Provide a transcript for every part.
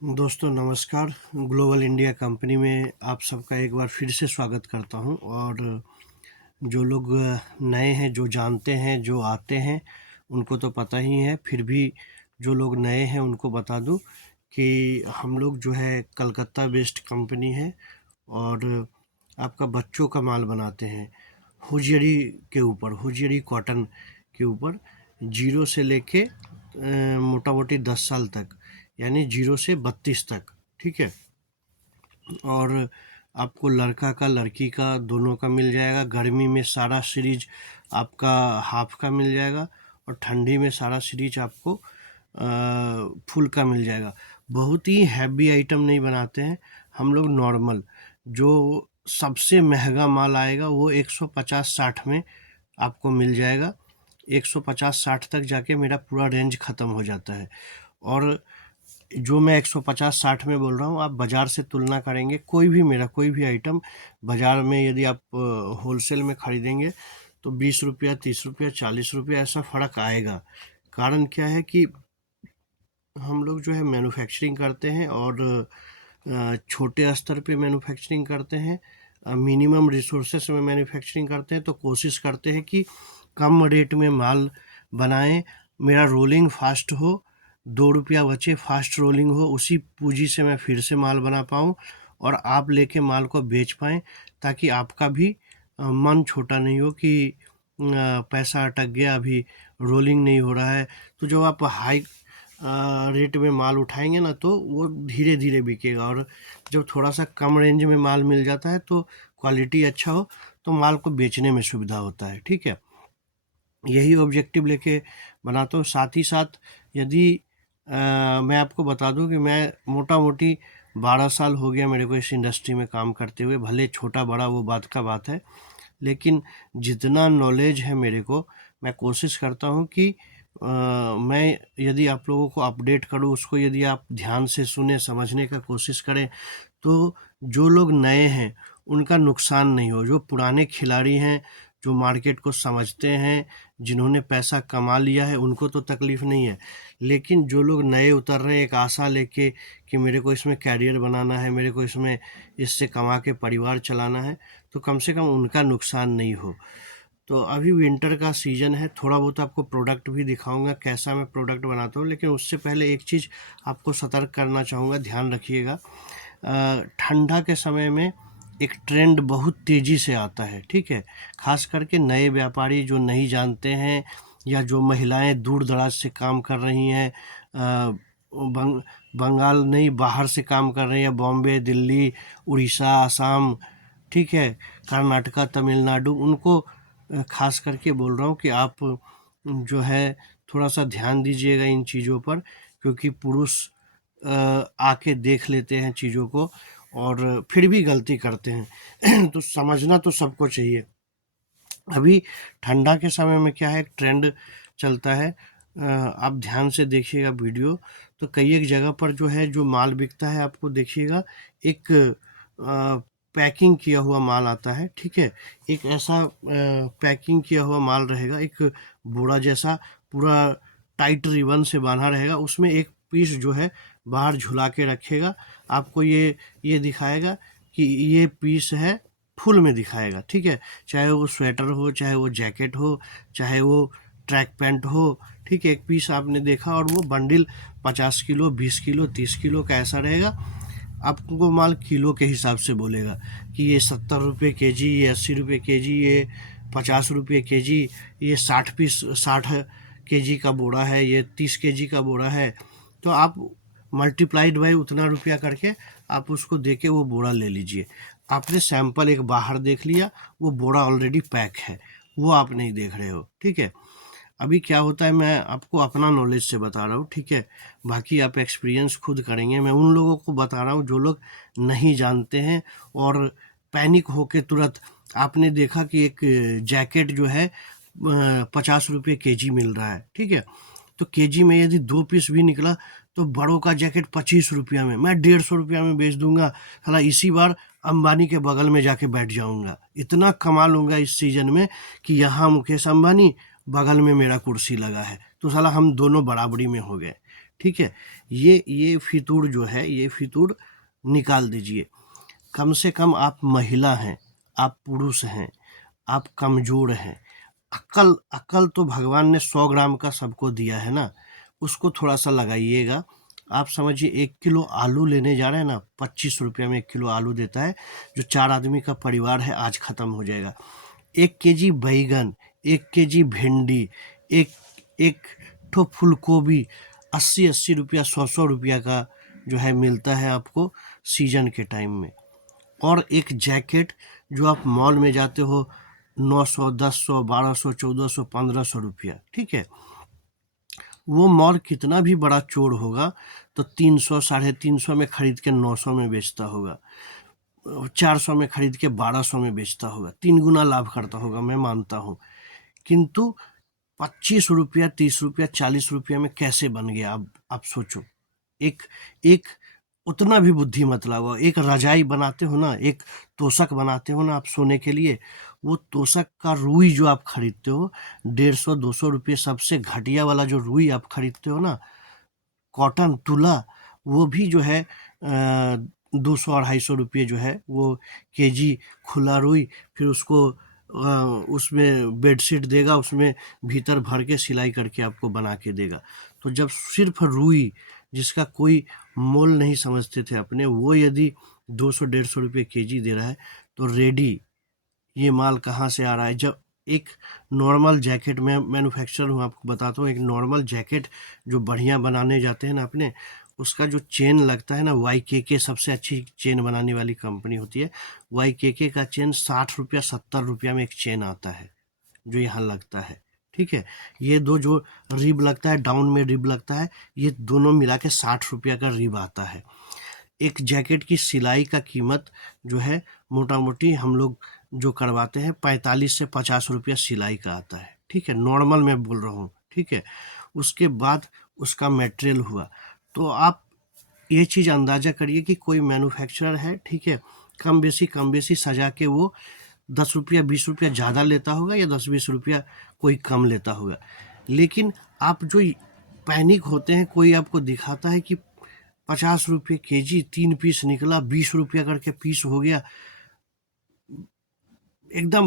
दोस्तों नमस्कार। Global India company में आप सबका एक बार फिर से स्वागत करता हूं। और जो लोग नए हैं, जो जानते हैं, जो आते हैं, उनको तो पता ही है। फिर भी जो लोग नए हैं उनको बता दूं कि हम लोग जो है कलकत्ता बेस्ड कंपनी है और आपका बच्चों का माल बनाते हैं होजियरी के ऊपर, होजियरी कॉटन के ऊपर, जीरो से लेके मोटा मोटी 10 साल तक, यानी 0 से 32 तक। ठीक है। और आपको लड़का का लड़की का दोनों का मिल जाएगा। गर्मी में सारा सीरीज आपका हाफ का मिल जाएगा और ठंडी में सारा सीरीज आपको फुल का मिल जाएगा। बहुत ही हैवी आइटम नहीं बनाते हैं हम लोग। नॉर्मल जो सबसे महंगा माल आएगा वो 150-60 में आपको मिल जाएगा। 150-60 तक जाके मेरा पूरा रेंज ख़त्म हो जाता है। और जो मैं 150-60 में बोल रहा हूँ, आप बाज़ार से तुलना करेंगे, कोई भी मेरा कोई भी आइटम बाज़ार में यदि आप होलसेल में ख़रीदेंगे तो 20 रुपया, 30 रुपया, 40 रुपया ऐसा फ़र्क आएगा। कारण क्या है कि हम लोग जो है मैन्युफैक्चरिंग करते हैं और छोटे स्तर पे मैन्युफैक्चरिंग करते हैं, मिनिमम रिसोर्सेस में मैन्युफैक्चरिंग करते हैं। तो कोशिश करते हैं कि कम रेट में माल बनाएं, मेरा रोलिंग फास्ट हो, 2 रुपया बचे, फास्ट रोलिंग हो, उसी पूंजी से मैं फिर से माल बना पाऊँ और आप लेके माल को बेच पाएँ, ताकि आपका भी मन छोटा नहीं हो कि पैसा अटक गया, अभी रोलिंग नहीं हो रहा है। तो जब आप हाई रेट में माल उठाएंगे ना तो वो धीरे धीरे बिकेगा। और जब थोड़ा सा कम रेंज में माल मिल जाता है तो क्वालिटी अच्छा हो तो माल को बेचने में सुविधा होता है। ठीक है। यही ऑब्जेक्टिव लेके बनाता हूँ। साथ ही साथ यदि मैं आपको बता दूं कि मैं मोटा मोटी 12 साल हो गया मेरे को इस इंडस्ट्री में काम करते हुए। भले छोटा बड़ा वो बात का बात है, लेकिन जितना नॉलेज है मेरे को, मैं कोशिश करता हूँ कि मैं यदि आप लोगों को अपडेट करूँ, उसको यदि आप ध्यान से सुने, समझने का कोशिश करें, तो जो लोग नए हैं उनका नुकसान नहीं हो। जो पुराने खिलाड़ी हैं, जो मार्केट को समझते हैं, जिन्होंने पैसा कमा लिया है, उनको तो तकलीफ़ नहीं है। लेकिन जो लोग नए उतर रहे हैं एक आशा लेके कि मेरे को इसमें कैरियर बनाना है, मेरे को इसमें इससे कमा के परिवार चलाना है, तो कम से कम उनका नुकसान नहीं हो। तो अभी विंटर का सीज़न है, थोड़ा बहुत आपको प्रोडक्ट भी दिखाऊंगा कैसा मैं प्रोडक्ट बनाता हूँ। लेकिन उससे पहले एक चीज़ आपको सतर्क करना चाहूँगा, ध्यान रखिएगा। ठंडा के समय में एक ट्रेंड बहुत तेज़ी से आता है। ठीक है। खास करके नए व्यापारी जो नहीं जानते हैं, या जो महिलाएं दूर दराज से काम कर रही हैं, बंगाल नहीं, बाहर से काम कर रही हैं, बॉम्बे, दिल्ली, उड़ीसा, असम, ठीक है, कर्नाटका, तमिलनाडु, उनको खास करके बोल रहा हूँ कि आप जो है थोड़ा सा ध्यान दीजिएगा इन चीज़ों पर। क्योंकि पुरुष आके देख लेते हैं चीज़ों को और फिर भी गलती करते हैं। तो समझना तो सबको चाहिए। अभी ठंडा के समय में क्या है, एक ट्रेंड चलता है, आप ध्यान से देखिएगा वीडियो, तो कई एक जगह पर जो है जो माल बिकता है, आपको देखिएगा एक पैकिंग किया हुआ माल आता है। ठीक है। एक ऐसा पैकिंग किया हुआ माल रहेगा, एक बोरा जैसा, पूरा टाइट रिबन से बांधा रहेगा, उसमें एक पीस जो है बाहर झुला के रखेगा, आपको ये दिखाएगा कि ये पीस है, फुल में दिखाएगा। ठीक है। चाहे वो स्वेटर हो, चाहे वो जैकेट हो, चाहे वो ट्रैक पैंट हो। ठीक है। एक पीस आपने देखा और वो बंडल 50 किलो, 20 किलो, 30 किलो का ऐसा रहेगा। आपको वो माल किलो के हिसाब से बोलेगा कि ये 70 रुपये के जी, ये 80 रुपये के जी, ये 50 रुपये के जी, ये 60 के जी का बोरा है, ये 30 के जी का बोरा है। तो आप मल्टीप्लाइड बाई उतना रुपया करके आप उसको दे के वो बोरा ले लीजिए। आपने सैंपल एक बाहर देख लिया, वो बोरा ऑलरेडी पैक है, वो आप नहीं देख रहे हो। ठीक है। अभी क्या होता है, मैं आपको अपना नॉलेज से बता रहा हूँ। ठीक है। बाकी आप एक्सपीरियंस खुद करेंगे। मैं उन लोगों को बता रहा हूँ जो लोग नहीं जानते हैं और पैनिक होके तुरंत, आपने देखा कि एक जैकेट जो है 50 रुपये के जी मिल रहा है। ठीक है। तो केजी में यदि 2 पीस भी निकला तो बड़ों का जैकेट 25 रुपया में, मैं 150 रुपया में बेच दूंगा। साला इसी बार अंबानी के बगल में जाके बैठ जाऊंगा, इतना कमा लूंगा इस सीजन में कि यहाँ मुकेश अंबानी, बगल में मेरा कुर्सी लगा है, तो साला हम दोनों बराबरी में हो गए। ठीक है। ये फितूर जो है, ये फितूर निकाल दीजिए। कम से कम आप महिला हैं, आप पुरुष हैं, आप कमज़ोर हैं। अक्ल अक्ल तो भगवान ने 100 ग्राम का सबको दिया है ना, उसको थोड़ा-सा लगाइएगा। आप समझिए 1 किलो आलू लेने जा रहे हैं ना, 25 रुपये में 1 किलो आलू देता है, जो 4 आदमी का परिवार है आज ख़त्म हो जाएगा। 1 केजी बैंगन, 1 केजी भिंडी, एक एक ठो फूलगोभी 80-80 रुपया, 100-100 रुपया का जो है मिलता है आपको सीजन के टाइम में। और एक जैकेट जो आप मॉल में जाते हो 900, 1000, 1200, 1400, 1500 रुपया, ठीक है। वो मॉल कितना भी बड़ा चोर होगा तो 300, 350 में खरीद के 900 में बेचता होगा, 400 में खरीद के 1200 में बेचता होगा, 3 गुना लाभ करता होगा, मैं मानता हूँ। किंतु 25 रुपया, 30 रुपया, 40 रुपया में कैसे बन गया? आप सोचो। एक एक उतना भी बुद्धि मत लगाओ। एक रजाई बनाते हो ना, एक तोशक बनाते हो ना आप सोने के लिए, वो तोशक का रुई जो आप खरीदते हो 150-200 रुपये, सबसे घटिया वाला जो रुई आप खरीदते हो ना, कॉटन तुला, वो भी जो है 200-250 रुपये जो है वो केजी खुला रुई, फिर उसको उसमें बेडशीट देगा, उसमें भीतर भर के सिलाई करके आपको बना के देगा। तो जब सिर्फ रुई, जिसका कोई मोल नहीं समझते थे अपने, वो यदि 200-150 रुपये केजी दे रहा है, तो रेडी ये माल कहाँ से आ रहा है? जब एक नॉर्मल जैकेट, मैं मैन्युफैक्चरर हूँ, आपको बताता हूँ, एक नॉर्मल जैकेट जो बढ़िया बनाने जाते हैं ना अपने, उसका जो चेन लगता है ना, YKK सबसे अच्छी चेन बनाने वाली कंपनी होती है। YKK का चेन 60 रुपया, 70 रुपया में एक चेन आता है जो यहाँ लगता है, ठीक है। ये दो जो रिब लगता है, डाउन में रिब लगता है, ये दोनों मिला के 60 रुपया का रिब आता है। एक जैकेट की सिलाई का कीमत जो है मोटा मोटी हम लोग जो करवाते हैं 45 से 50 रुपया सिलाई का आता है, ठीक है, नॉर्मल मैं बोल रहा हूँ, ठीक है। उसके बाद उसका मटेरियल हुआ, तो आप ये चीज़ अंदाज़ा करिए कि कोई मैन्युफैक्चरर है, ठीक है, कम बेसी सजा के वो 10 रुपया 20 रुपया ज़्यादा लेता होगा या 10-20 रुपया कोई कम लेता होगा। लेकिन आप जो पैनिक होते हैं, कोई आपको दिखाता है कि 50 रुपये केजी, 3 पीस निकला, 20 रुपया करके पीस हो गया, एकदम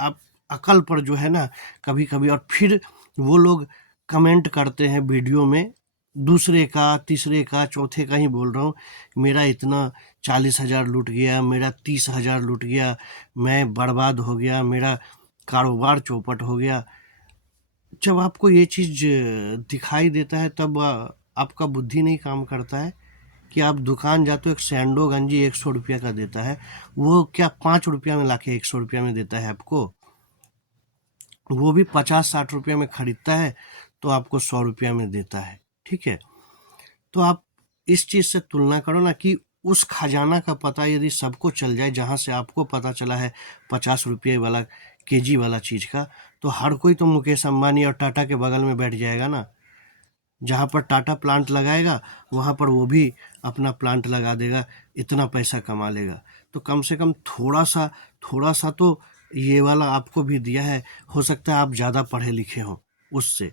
आप अकल पर जो है ना कभी-कभी। और फिर वो लोग कमेंट करते हैं वीडियो में, दूसरे का, तीसरे का, चौथे का ही बोल रहा हूँ, मेरा इतना 40,000 लुट गया, मेरा 30,000 लुट गया, मैं बर्बाद हो गया, मेरा कारोबार चौपट हो गया। जब आपको ये चीज़ दिखाई देता है तब आपका बुद्धि नहीं काम करता है कि आप दुकान जाते हो, एक सैंडो गंजी 100 रुपया का देता है, वो क्या 5 रुपया में लाके 100 रुपया में देता है आपको? वो भी 50-60 रुपया में खरीदता है तो आपको 100 रुपया में देता है, ठीक है। तो आप इस चीज़ से तुलना करो ना कि उस खजाना का पता यदि सबको चल जाए, जहाँ से आपको पता चला है 50 रुपये वाला केजी वाला चीज़ का, तो हर कोई तो मुकेश अंबानी और टाटा के बगल में बैठ जाएगा ना। जहाँ पर टाटा प्लांट लगाएगा वहाँ पर वो भी अपना प्लांट लगा देगा, इतना पैसा कमा लेगा। तो कम से कम थोड़ा सा तो ये वाला आपको भी दिया है। हो सकता है आप ज़्यादा पढ़े लिखे हों उससे,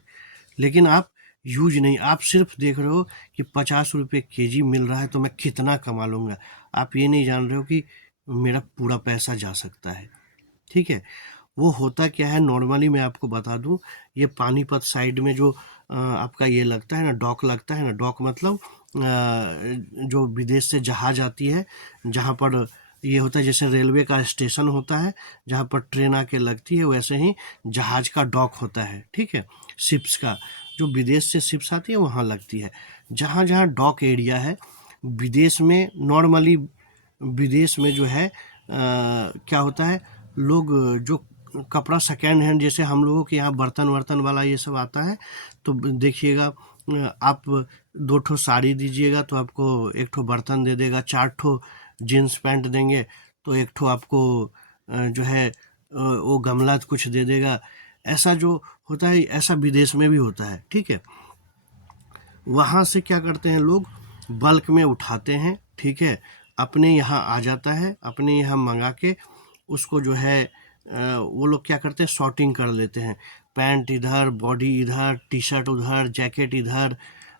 लेकिन आप यूज नहीं, आप सिर्फ देख रहे हो कि 50 रुपये केजी मिल रहा है तो मैं कितना कमा लूँगा। आप ये नहीं जान रहे हो कि मेरा पूरा पैसा जा सकता है, ठीक है। वो होता क्या है, नॉर्मली मैं आपको बता दूं, ये पानीपत साइड में जो आपका ये लगता है ना, डॉक लगता है ना, डॉक मतलब जो विदेश से जहाज आती है, जहाँ पर ये होता है जैसे रेलवे का स्टेशन होता है जहाँ पर ट्रेन आके लगती है, वैसे ही जहाज का डॉक होता है, ठीक है। शिप्स का, जो विदेश से शिप्स आती है वहाँ लगती है। जहाँ जहाँ डॉक एरिया है विदेश में, नॉर्मली विदेश में जो है क्या होता है, लोग जो कपड़ा सेकेंड हैंड, जैसे हम लोगों के यहाँ बर्तन वर्तन वाला ये सब आता है, तो देखिएगा आप 2 ठो साड़ी दीजिएगा तो आपको 1 ठो बर्तन दे देगा, 4 ठो जीन्स पैंट देंगे तो 1 ठो आपको जो है वो गमला कुछ दे देगा। ऐसा जो होता है, ऐसा विदेश में भी होता है, ठीक है। वहाँ से क्या करते हैं लोग, बल्क में उठाते हैं, ठीक है, अपने यहाँ आ जाता है, अपने यहाँ मंगा के उसको जो है वो लोग क्या करते हैं, सॉर्टिंग कर लेते हैं। पैंट इधर, बॉडी इधर, टी शर्ट उधर, जैकेट इधर,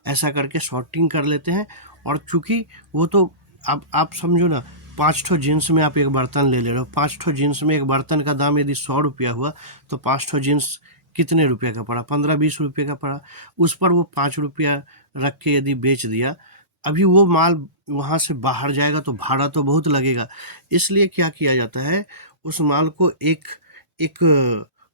ऐसा करके सॉर्टिंग कर लेते हैं। और चूँकि वो तो आप समझो ना, 5 ठो जीन्स में आप एक बर्तन ले रहे हो, 5 ठो जीन्स में एक बर्तन का दाम यदि 100 रुपया हुआ तो 5 ठो जीन्स कितने रुपये का पड़ा? 15-20 रुपये का पड़ा। उस पर वो 5 रुपया रख के यदि बेच दिया, अभी वो माल वहाँ से बाहर जाएगा तो भाड़ा तो बहुत लगेगा। इसलिए क्या किया जाता है, उस माल को एक एक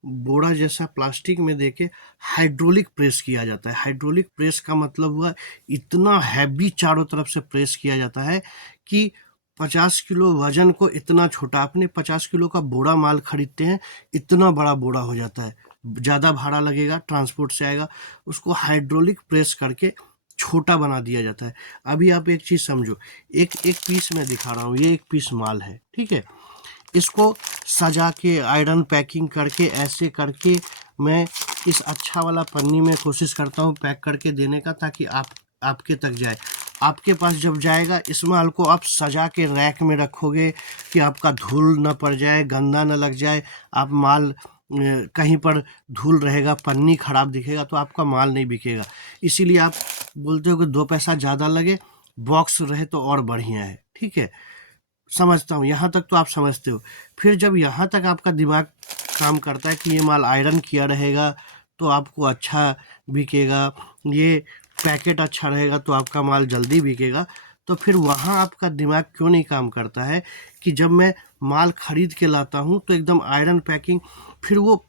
बोरा जैसा प्लास्टिक में देके हाइड्रोलिक प्रेस किया जाता है। हाइड्रोलिक प्रेस का मतलब हुआ इतना हैवी चारों तरफ से प्रेस किया जाता है कि 50 किलो वजन को इतना छोटा, अपने 50 किलो का बोरा माल खरीदते हैं, इतना बड़ा बोरा हो जाता है। ज़्यादा भाड़ा लगेगा, ट्रांसपोर्ट से आएगा, उसको हाइड्रोलिक प्रेस करके छोटा बना दिया जाता है। अभी आप एक चीज़ समझो, एक एक पीस मैं दिखा रहा हूँ, ये एक पीस माल है, ठीक है। इसको सजा के आयरन पैकिंग करके ऐसे करके मैं इस अच्छा वाला पन्नी में कोशिश करता हूँ पैक करके देने का, ताकि आपके तक जाए। आपके पास जब जाएगा, इस माल को आप सजा के रैक में रखोगे कि आपका धूल न पड़ जाए, गंदा न लग जाए। आप माल कहीं पर धूल रहेगा, पन्नी खराब दिखेगा तो आपका माल नहीं बिकेगा। इसीलिए आप बोलते हो कि 2 पैसा ज़्यादा लगे, बॉक्स रहे तो और बढ़िया है, ठीक है। समझता हूँ, यहाँ तक तो आप समझते हो। फिर जब यहाँ तक आपका दिमाग काम करता है कि ये माल आयरन किया रहेगा तो आपको अच्छा बिकेगा, ये पैकेट अच्छा रहेगा तो आपका माल जल्दी बिकेगा, तो फिर वहाँ आपका दिमाग क्यों नहीं काम करता है कि जब मैं माल खरीद के लाता हूँ तो एकदम आयरन पैकिंग, फिर वो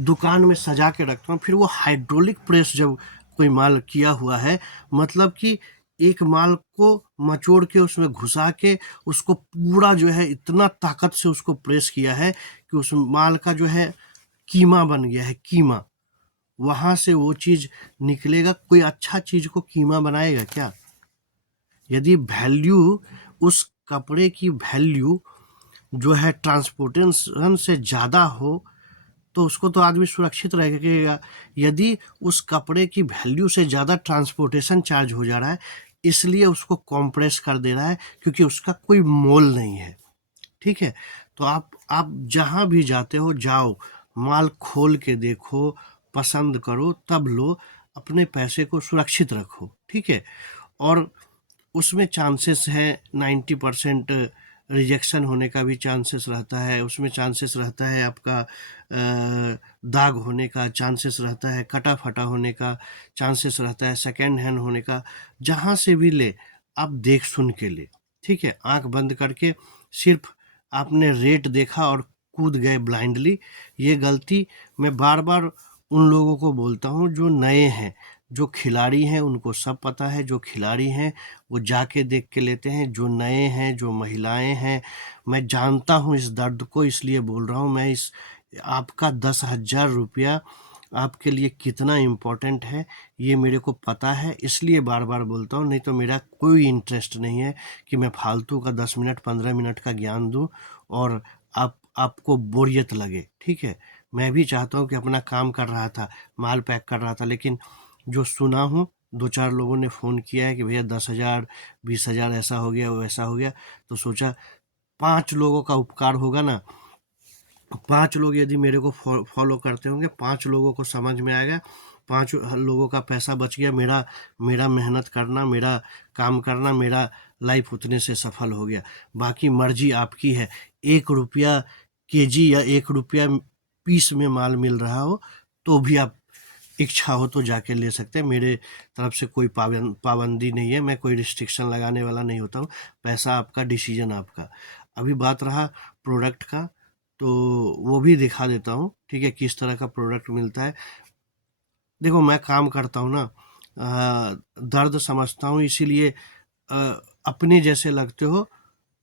दुकान में सजा के रखता हूँ, फिर वो हाइड्रोलिक प्रेस जब कोई माल किया हुआ है, मतलब कि एक माल को मचोड़ के उसमें घुसा के उसको पूरा जो है इतना ताकत से उसको प्रेस किया है कि उस माल का जो है कीमा बन गया है, कीमा। वहाँ से वो चीज़ निकलेगा। कोई अच्छा चीज़ को कीमा बनाएगा क्या? यदि वैल्यू, उस कपड़े की वैल्यू जो है ट्रांसपोर्टेशन से ज़्यादा हो तो उसको तो आदमी सुरक्षित रखेगा। यदि उस कपड़े की वैल्यू से ज़्यादा ट्रांसपोर्टेशन चार्ज हो जा रहा है, इसलिए उसको कॉम्प्रेस कर दे रहा है, क्योंकि उसका कोई मोल नहीं है, ठीक है। तो आप जहाँ भी जाते हो जाओ, माल खोल के देखो, पसंद करो, तब लो, अपने पैसे को सुरक्षित रखो, ठीक है। और उसमें चांसेस है 90% रिजेक्शन होने का भी चांसेस रहता है, उसमें चांसेस रहता है आपका दाग होने का, चांसेस रहता है कटा फटा होने का, चांसेस रहता है सेकेंड हैंड होने का। जहाँ से भी ले, आप देख सुन के ले, ठीक है। आंख बंद करके सिर्फ आपने रेट देखा और कूद गए ब्लाइंडली, ये गलती मैं बार बार उन लोगों को बोलता हूँ जो नए हैं। जो खिलाड़ी हैं उनको सब पता है, जो खिलाड़ी हैं वो जाके देख के लेते हैं। जो नए हैं, जो महिलाएं हैं, मैं जानता हूँ इस दर्द को, इसलिए बोल रहा हूँ। मैं इस आपका 10,000 रुपया आपके लिए कितना इम्पोर्टेंट है ये मेरे को पता है, इसलिए बार बार बोलता हूँ। नहीं तो मेरा कोई इंटरेस्ट नहीं है कि मैं फालतू का 10 मिनट 15 मिनट का ज्ञान दूँ और आपको बोरियत लगे, ठीक है। मैं भी चाहता हूँ कि अपना काम कर रहा था, माल पैक कर रहा था, लेकिन जो सुना हूँ, 2-4 लोगों ने फ़ोन किया है कि भैया 10,000 20,000 ऐसा हो गया, वैसा हो गया, तो सोचा 5 लोगों का उपकार होगा ना। 5 लोग यदि मेरे को फॉलो करते होंगे, 5 लोगों को समझ में आएगा, 5 लोगों का पैसा बच गया, मेरा मेहनत करना, मेरा काम करना, मेरा लाइफ उतने से सफल हो गया। बाकी मर्जी आपकी है। 1 रुपया केजी या 1 रुपया पीस में माल मिल रहा हो तो भी आप इच्छा हो तो जाके ले सकते हैं। मेरे तरफ से कोई पाबंदी नहीं है, मैं कोई रिस्ट्रिक्शन लगाने वाला नहीं होता हूँ। पैसा आपका, डिसीजन आपका। अभी बात रहा प्रोडक्ट का, तो वो भी दिखा देता हूँ, ठीक है, किस तरह का प्रोडक्ट मिलता है। देखो, मैं काम करता हूँ ना, दर्द समझता हूँ, इसीलिए अपने जैसे लगते हो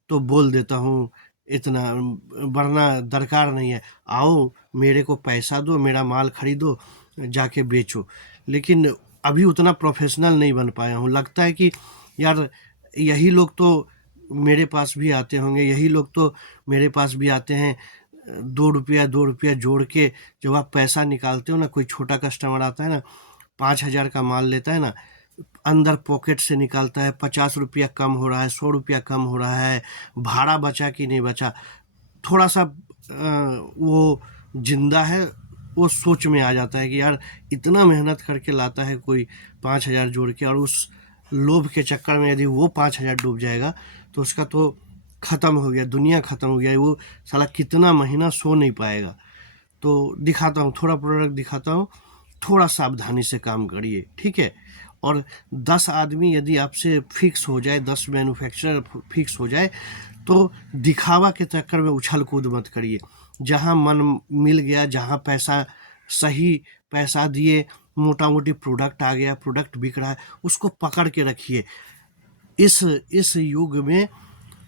तो बोल देता हूँ इतना, वरना दरकार नहीं है। आओ, मेरे को पैसा दो, मेरा माल खरीदो, जाके बेचो। लेकिन अभी उतना प्रोफेशनल नहीं बन पाया हूँ। लगता है कि यार यही लोग तो मेरे पास भी आते होंगे, यही लोग तो मेरे पास भी आते हैं। 2 रुपया जोड़ के जब आप पैसा निकालते हो ना, कोई छोटा कस्टमर आता है ना, 5,000 का माल लेता है ना, अंदर पॉकेट से निकालता है 50 रुपया कम हो रहा है, 100 रुपया कम हो रहा है, भाड़ा बचा कि नहीं बचा, थोड़ा सा वो जिंदा है, वो सोच में आ जाता है कि यार इतना मेहनत करके लाता है कोई 5,000 जोड़ के, और उस लोभ के चक्कर में यदि वो 5,000 डूब जाएगा तो उसका तो ख़त्म हो गया, दुनिया ख़त्म हो गया, वो साला कितना महीना सो नहीं पाएगा। तो दिखाता हूँ, थोड़ा प्रोडक्ट दिखाता हूँ, थोड़ा सावधानी से काम करिए, ठीक है। और 10 आदमी यदि आपसे फिक्स हो जाए, 10 मैन्युफैक्चरर फिक्स हो जाए, तो दिखावा के चक्कर में उछल कूद मत करिए। जहाँ मन मिल गया, जहाँ पैसा सही पैसा दिए, मोटा मोटी प्रोडक्ट आ गया, प्रोडक्ट बिक रहा है, उसको पकड़ के रखिए। इस युग में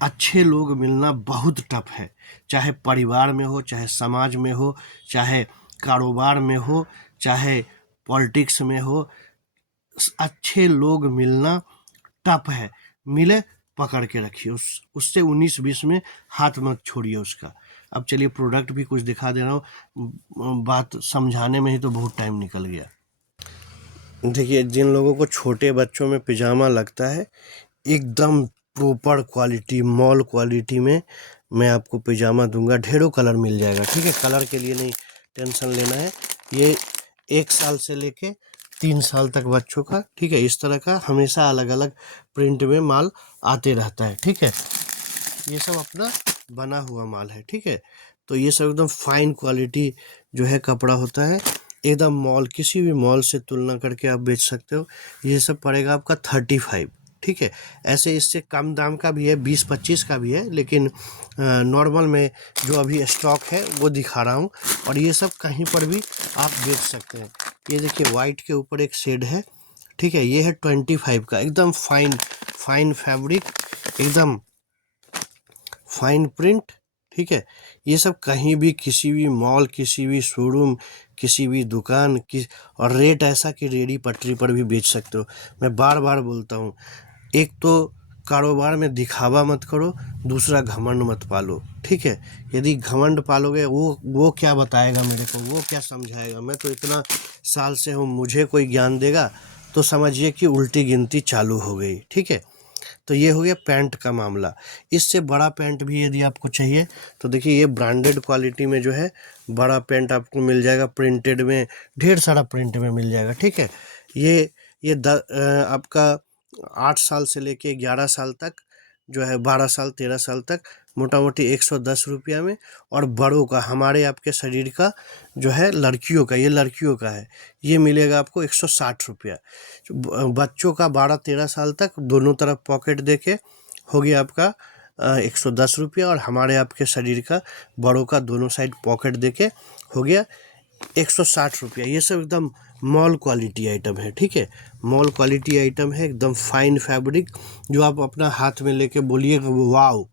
अच्छे लोग मिलना बहुत टफ है, चाहे परिवार में हो, चाहे समाज में हो, चाहे कारोबार में हो, चाहे पॉलिटिक्स में हो, अच्छे लोग मिलना टफ है। मिले, पकड़ के रखिए, उससे 19-20 में हाथ मत छोड़िए उसका। अब चलिए प्रोडक्ट भी कुछ दिखा दे रहा हूँ, बात समझाने में ही तो बहुत टाइम निकल गया। देखिए, जिन लोगों को छोटे बच्चों में पिजामा लगता है, एकदम प्रॉपर क्वालिटी, मॉल क्वालिटी में मैं आपको पिजामा दूंगा। ढेरों कलर मिल जाएगा, ठीक है, कलर के लिए नहीं टेंशन लेना है। ये 1 साल से लेके 3 साल तक बच्चों का, ठीक है, इस तरह का हमेशा अलग अलग प्रिंट में माल आते रहता है, ठीक है। ये सब अपना बना हुआ माल है, ठीक है। तो ये सब एकदम फाइन क्वालिटी जो है कपड़ा होता है, एकदम मॉल, किसी भी मॉल से तुलना करके आप बेच सकते हो। ये सब पड़ेगा आपका 35, ठीक है। ऐसे इससे कम दाम का भी है, 20-25 का भी है, लेकिन नॉर्मल में जो अभी स्टॉक है वो दिखा रहा हूँ। और ये सब कहीं पर भी आप बेच सकते हैं। ये देखिए, वाइट के ऊपर एक शेड है, ठीक है, ये है 25 का, एकदम फाइन फैब्रिक, एकदम फाइन प्रिंट, ठीक है। ये सब कहीं भी, किसी भी मॉल, किसी भी शोरूम, किसी भी दुकान की, और रेट ऐसा कि रेडी पटरी पर भी बेच सकते हो। मैं बार बार बोलता हूँ, एक तो कारोबार में दिखावा मत करो, दूसरा घमंड मत पालो, ठीक है। यदि घमंड पालोगे, वो क्या बताएगा मेरे को, वो क्या समझाएगा। मैं तो इतना साल से हूँ, मुझे कोई ज्ञान देगा तो समझिए कि उल्टी गिनती चालू हो गई, ठीक है। तो ये हो गया पैंट का मामला। इससे बड़ा पैंट भी यदि आपको चाहिए तो देखिए, ये ब्रांडेड क्वालिटी में जो है बड़ा पैंट आपको मिल जाएगा, प्रिंटेड में, ढेर सारा प्रिंट में मिल जाएगा, ठीक है। ये आपका 8 साल से लेके 11 साल तक जो है, 12 साल 13 साल तक मोटा मोटी 110 रुपया में। और बड़ों का, हमारे आपके शरीर का जो है, लड़कियों का, ये लड़कियों का है, ये मिलेगा आपको 160 रुपया। बच्चों का 12-13 साल तक दोनों तरफ पॉकेट देके हो गया आपका 110 रुपया, और हमारे आपके शरीर का, बड़ों का, दोनों साइड पॉकेट देके हो गया 160 रुपया। ये सब एकदम मॉल क्वालिटी आइटम है, ठीक है, मॉल क्वालिटी आइटम है, एकदम फाइन फैब्रिक, जो आप अपना हाथ में लेके बोलिएगा वाओ,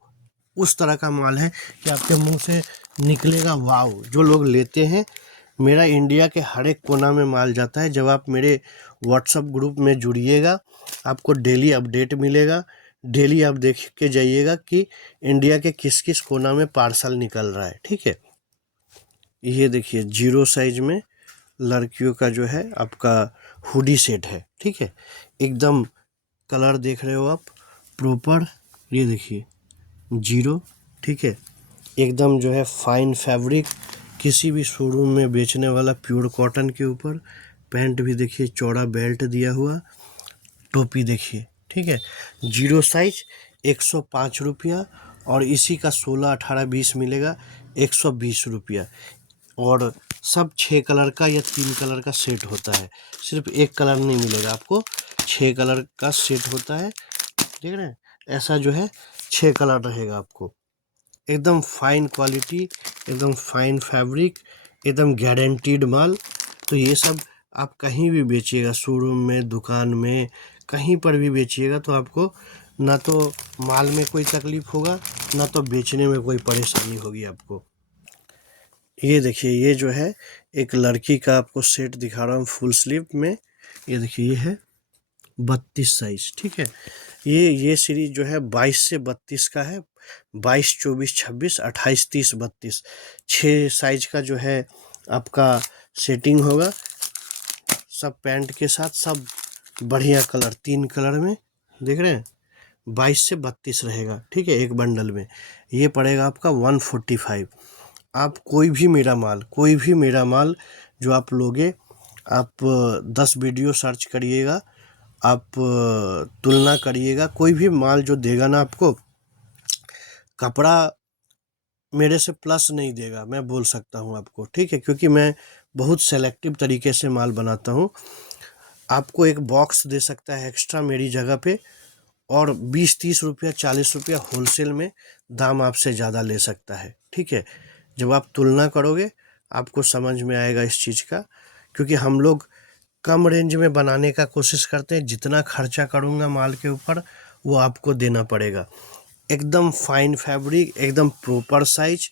उस तरह का माल है कि आपके मुंह से निकलेगा वाओ। जो लोग लेते हैं, मेरा इंडिया के हर एक कोना में माल जाता है। जब आप मेरे व्हाट्सअप ग्रुप में जुड़िएगा, आपको डेली अपडेट मिलेगा, डेली आप देख के जाइएगा कि इंडिया के किस किस कोना में पार्सल निकल रहा है, ठीक है। ये देखिए, 0 साइज में लड़कियों का जो है आपका हुडी सेट है, ठीक है, एकदम कलर देख रहे हो आप प्रॉपर, ये देखिए 0, ठीक है, एकदम जो है फाइन फैब्रिक, किसी भी शोरूम में बेचने वाला प्योर कॉटन के ऊपर। पैंट भी देखिए, चौड़ा बेल्ट दिया हुआ, टोपी देखिए, ठीक है, 0 साइज 105 रुपया, और इसी का 16, 18, 20 मिलेगा 120 रुपया। और सब 6 कलर का या 3 कलर का सेट होता है, सिर्फ एक कलर नहीं मिलेगा आपको, 6 कलर का सेट होता है, देख रहे हैं, ऐसा जो है 6 कलर रहेगा आपको। एकदम फाइन क्वालिटी, एकदम फाइन फैब्रिक, एकदम गारंटीड माल। तो ये सब आप कहीं भी बेचिएगा, शोरूम में, दुकान में, कहीं पर भी बेचिएगा, तो आपको ना तो माल में कोई तकलीफ होगा, ना तो बेचने में कोई परेशानी होगी आपको। ये देखिए, ये जो है एक लड़की का आपको सेट दिखा रहा हूँ फुल स्लीव में। ये देखिए, ये है 32 साइज, ठीक है। ये सीरीज जो है 22 से 32 का है, 22, 24, 26, 28, 30, 32, 6 साइज का जो है आपका सेटिंग होगा, सब पैंट के साथ, सब बढ़िया कलर, 3 कलर में, देख रहे हैं, 22 से 32 रहेगा, ठीक है, एक बंडल में। ये पड़ेगा आपका 145। आप कोई भी मेरा माल जो आप लोगे, आप 10 वीडियो सर्च करिएगा, आप तुलना करिएगा। कोई भी माल जो देगा ना आपको, कपड़ा मेरे से प्लस नहीं देगा, मैं बोल सकता हूँ आपको, ठीक है, क्योंकि मैं बहुत सेलेक्टिव तरीके से माल बनाता हूँ। आपको एक बॉक्स दे सकता है एक्स्ट्रा मेरी जगह पे, और 20-30 रुपया 40 रुपया होलसेल में दाम आपसे ज़्यादा ले सकता है, ठीक है। जब आप तुलना करोगे आपको समझ में आएगा इस चीज़ का, क्योंकि हम लोग कम रेंज में बनाने का कोशिश करते हैं। जितना खर्चा करूँगा माल के ऊपर वो आपको देना पड़ेगा। एकदम फाइन फैब्रिक, एकदम प्रॉपर साइज,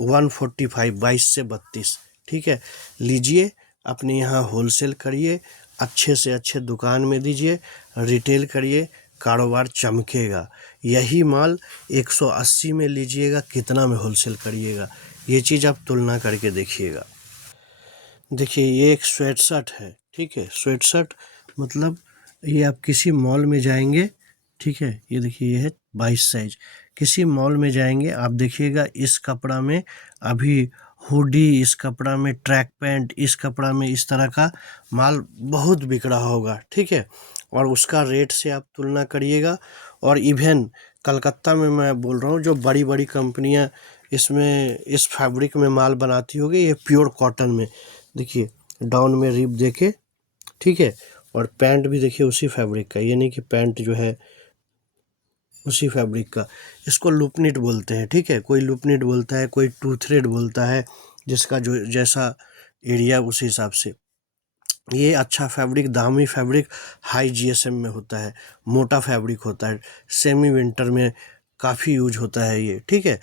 145 22 से 32, ठीक है। लीजिए, अपने यहाँ होलसेल करिए, अच्छे से अच्छे दुकान में दीजिए, रिटेल करिए, कारोबार चमकेगा। यही माल 180 में लीजिएगा, कितना में होलसेल करिएगा, ये चीज़ आप तुलना करके देखिएगा। देखिए, ये एक स्वेट शर्ट है, ठीक है। स्वेट शर्ट मतलब ये आप किसी मॉल में जाएंगे, ठीक है, ये देखिए, ये है 22 साइज। किसी मॉल में जाएंगे, आप देखिएगा इस कपड़ा में अभी हुडी, इस कपड़ा में ट्रैक पैंट, इस कपड़ा में इस तरह का माल बहुत बिक रहा होगा, ठीक है। और उसका रेट से आप तुलना करिएगा। और इवन कलकत्ता में मैं बोल रहा हूँ, जो बड़ी बड़ी कंपनियाँ इसमें इस फैब्रिक में माल बनाती होगी, ये प्योर कॉटन में, देखिए डाउन में रिप देके, ठीक है। और पैंट भी देखिए उसी फैब्रिक का, ये नहीं कि पैंट जो है उसी फैब्रिक का। इसको लूप निट बोलते हैं, ठीक है। कोई लूप निट बोलता है, कोई टू थ्रेड बोलता है, जिसका जो जैसा एरिया उसी हिसाब से। ये अच्छा फैब्रिक, दामी फैब्रिक, हाई जीएसएम में होता है, मोटा फैब्रिक होता है, सेमी विंटर में काफ़ी यूज होता है ये, ठीक है।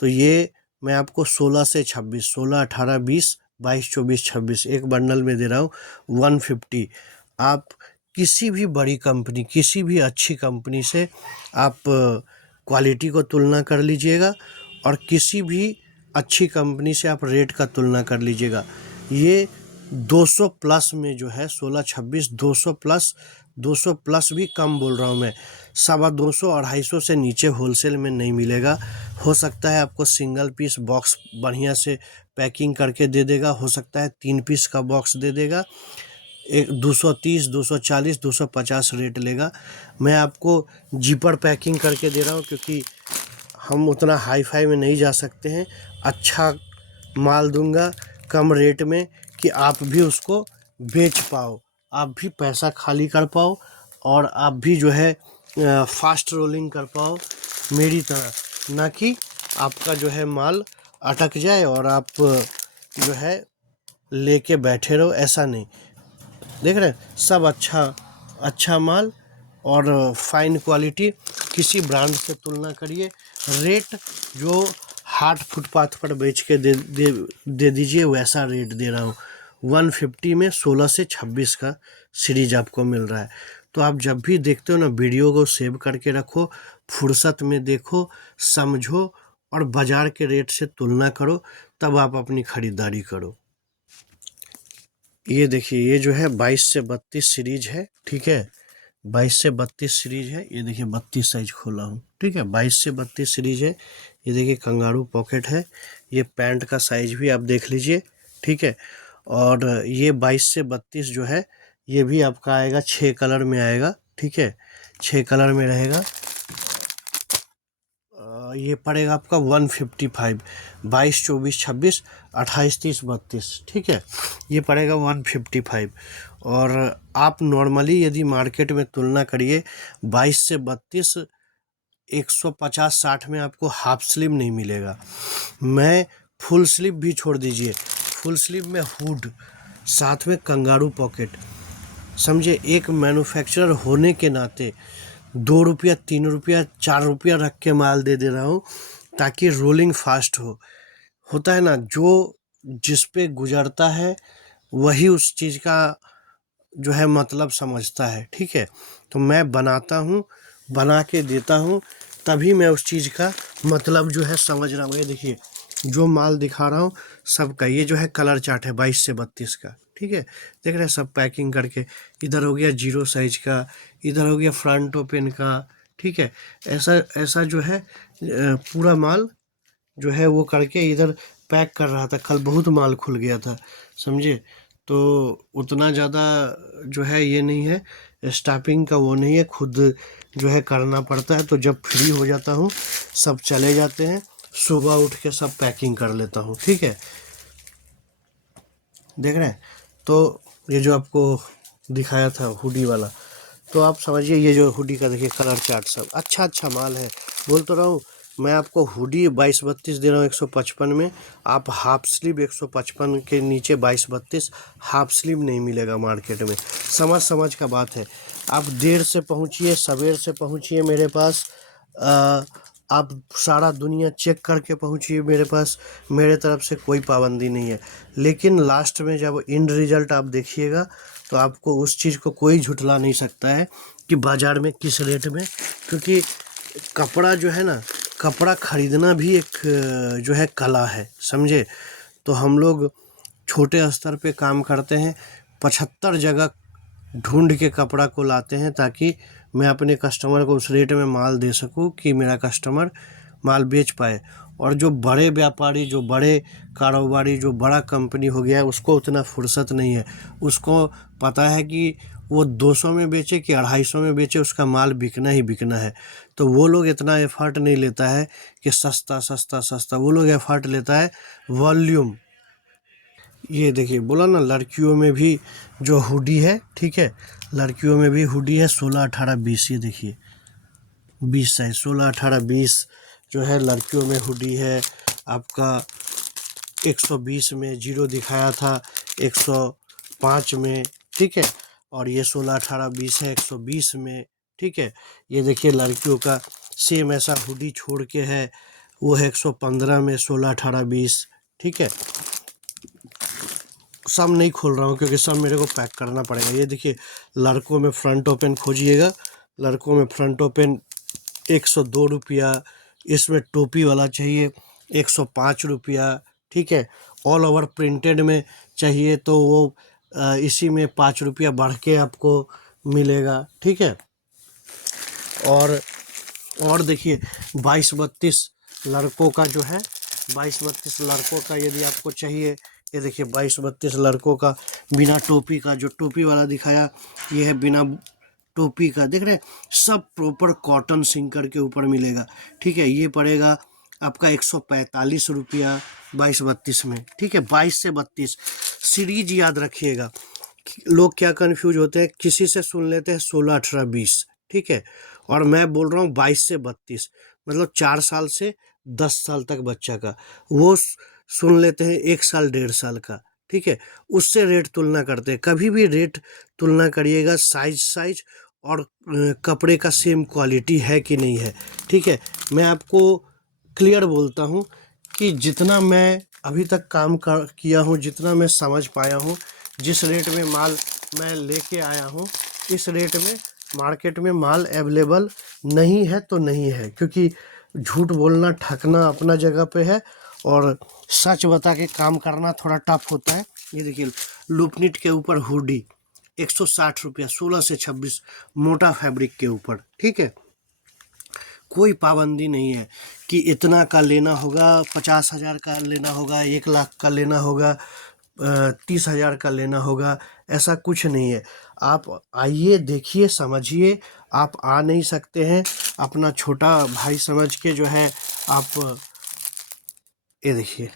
तो ये मैं आपको 16 से 26, 16, 18, 20, 22, 24, 26 एक बंडल में दे रहा हूँ 150। आप किसी भी बड़ी कंपनी, किसी भी अच्छी कंपनी से आप क्वालिटी को तुलना कर लीजिएगा, और किसी भी अच्छी कंपनी से आप रेट का तुलना कर लीजिएगा। ये 200 प्लस में जो है 16-26, 200 प्लस, 200 प्लस भी कम बोल रहा हूँ मैं, 250 250 से नीचे होलसेल में नहीं मिलेगा। हो सकता है आपको सिंगल पीस बॉक्स बढ़िया से पैकिंग करके दे देगा, हो सकता है 3 पीस का बॉक्स दे देगा, एक 230, 240, 250 रेट लेगा। मैं आपको जीपर पैकिंग करके दे रहा हूँ, क्योंकि हम उतना हाई फाई में नहीं जा सकते हैं। अच्छा माल दूंगा कम रेट में, कि आप भी उसको बेच पाओ, आप भी पैसा खाली कर पाओ, और आप भी जो है फास्ट रोलिंग कर पाओ मेरी तरह, ना कि आपका जो है माल अटक जाए और आप जो है लेके बैठे रहो, ऐसा नहीं। देख रहे हैं, सब अच्छा माल और फाइन क्वालिटी। किसी ब्रांड से तुलना करिए, रेट जो हाट फुटपाथ पर बेच के दे दीजिए, वैसा रेट दे रहा हूँ। 150 में 16 से 26 का सीरीज आपको मिल रहा है। तो आप जब भी देखते हो ना, वीडियो को सेव करके रखो, फुर्सत में देखो, समझो, और बाजार के रेट से तुलना करो, तब आप अपनी खरीदारी करो। ये देखिए, ये जो है 22 से 32 सीरीज है, ठीक है। 22 से 32 सीरीज है, ये देखिए 32 साइज खोला हूँ, ठीक है। 22 से 32 सीरीज है। ये देखिए कंगारू पॉकेट है। ये पैंट का साइज भी आप देख लीजिए, ठीक है। और ये 22 से 32 जो है, ये भी आपका आएगा 6 कलर में आएगा, ठीक है। 6 कलर में रहेगा। ये पड़ेगा आपका 155, 22, 24, 26, 28, 30, 32, ठीक है। ये पड़ेगा 155। और आप नॉर्मली यदि मार्केट में तुलना करिए, 22 से 32 150-60 में आपको हाफ स्लीव नहीं मिलेगा। मैं फुल स्लीव भी छोड़ दीजिए, फुल स्लीव में हुड, साथ में कंगारू पॉकेट, समझे। एक मैन्युफैक्चरर होने के नाते 2 रुपया 3 रुपया 4 रुपया रख के माल दे रहा हूँ, ताकि रोलिंग फास्ट होता है ना। जो जिस पे गुजरता है वही उस चीज़ का जो है मतलब समझता है, ठीक है। तो मैं बनाता हूँ, बना के देता हूँ, तभी मैं उस चीज़ का मतलब जो है समझ रहा हूँ। ये देखिए, जो माल दिखा रहा हूँ सबका, ये जो है कलर चार्ट है 22 से 32 का, ठीक है। देख रहे हैं, सब पैकिंग करके। इधर हो गया 0 साइज का, इधर हो गया फ्रंट ओपन का, ठीक है। ऐसा ऐसा जो है पूरा माल जो है वो करके, इधर पैक कर रहा था, कल बहुत माल खुल गया था, समझे। तो उतना ज़्यादा जो है ये नहीं है, स्टाफिंग का वो नहीं है, खुद जो है करना पड़ता है। तो जब फ्री हो जाता हूँ सब चले जाते हैं, सुबह उठ के सब पैकिंग कर लेता हूँ, ठीक है। देख रहे हैं, तो ये जो आपको दिखाया था हुडी वाला, तो आप समझिए ये जो हुडी का देखिए कलर चार्ट सब अच्छा अच्छा माल है। बोल तो रहा हूँ मैं आपको, हुडी 22-32 दे रहा हूँ 155 में। आप हाफ स्लीव 155 के नीचे 22-32 हाफ स्लीव नहीं मिलेगा मार्केट में। समझ समझ का बात है। आप देर से पहुँचिए सवेर से पहुँचिए मेरे पास, आप सारा दुनिया चेक करके पहुँचिए मेरे पास, मेरे तरफ से कोई पाबंदी नहीं है। लेकिन लास्ट में जब एंड रिजल्ट आप देखिएगा तो आपको उस चीज़ को कोई झुठला नहीं सकता है कि बाज़ार में किस रेट में, क्योंकि कपड़ा जो है ना, कपड़ा खरीदना भी एक जो है कला है, समझे। तो हम लोग छोटे स्तर पे काम करते हैं, 75 जगह ढूंढ के कपड़ा को लाते हैं ताकि मैं अपने कस्टमर को उस रेट में माल दे सकूं कि मेरा कस्टमर माल बेच पाए। और जो बड़े व्यापारी, जो बड़े कारोबारी, जो बड़ा कंपनी हो गया है, उसको उतना फुर्सत नहीं है। उसको पता है कि वो 200 में बेचे कि 250 में बेचे, उसका माल बिकना ही बिकना है। तो वो लोग इतना एफर्ट नहीं लेता है कि सस्ता सस्ता सस्ता, वो लोग एफर्ट लेता है वॉल्यूम। ये देखिए बोला ना, लड़कियों में भी जो हुडी है, ठीक है, लड़कियों में भी हुडी है 16, 18, 20। ये देखिए 20 साइज, 16, 18, 20 जो है लड़कियों में हुडी है आपका। 120 में जीरो दिखाया था, 105 में, ठीक है। और ये 16, 18, 20 है 120 में, ठीक है। ये देखिए लड़कियों का सेम ऐसा हुडी छोड़ के है, वो है 115 में, 16, 18, 20, ठीक है। सब नहीं खोल रहा हूँ क्योंकि सब मेरे को पैक करना पड़ेगा। ये देखिए लड़कों में फ्रंट ओपन खोजिएगा, लड़कों में फ्रंट ओपन 102 रुपया, इसमें टोपी वाला चाहिए 105 रुपया, ठीक है। ऑल ओवर प्रिंटेड में चाहिए तो वो इसी में 5 रुपया बढ़ के आपको मिलेगा, ठीक है। और देखिए 22-32 लड़कों का जो है, 22-32 लड़कों का यदि आपको चाहिए, ये देखिए 22-32 लड़कों का बिना टोपी का, जो टोपी वाला दिखाया ये है बिना टोपी का, देख रहे हैं। सब प्रॉपर कॉटन सिंकर के ऊपर मिलेगा, ठीक है। ये पड़ेगा आपका 145 रुपया 22-32 में, ठीक है। 22 से 32 सीरीज याद रखिएगा। लोग क्या कंफ्यूज होते हैं, किसी से सुन लेते हैं 16, 18, 20, ठीक है। और मैं बोल रहा हूँ 22 से 32, मतलब 4 साल से 10 साल तक बच्चा का, वो सुन लेते हैं 1 साल 1.5 साल का, ठीक है। उससे रेट तुलना करते हैं। कभी भी रेट तुलना करिएगा साइज और कपड़े का सेम क्वालिटी है कि नहीं है, ठीक है। मैं आपको क्लियर बोलता हूँ कि जितना मैं अभी तक काम किया हूँ, जितना मैं समझ पाया हूँ, जिस रेट में माल मैं लेके आया हूँ, इस रेट में मार्केट में माल अवेलेबल नहीं है तो नहीं है। क्योंकि झूठ बोलना, ठगना अपना जगह पे है, और सच बता के काम करना थोड़ा टफ होता है। ये देखिए लूपनीट के ऊपर हुडी 160 रुपया, 16 से 26, मोटा फैब्रिक के ऊपर, ठीक है। कोई पाबंदी नहीं है कि इतना का लेना होगा, 50,000 का लेना होगा, 1 लाख का लेना होगा, 30,000 का लेना होगा, ऐसा कुछ नहीं है। आप आइए, देखिए, समझिए। आप आ नहीं सकते हैं, अपना छोटा भाई समझ के जो है आप, ये देखिए,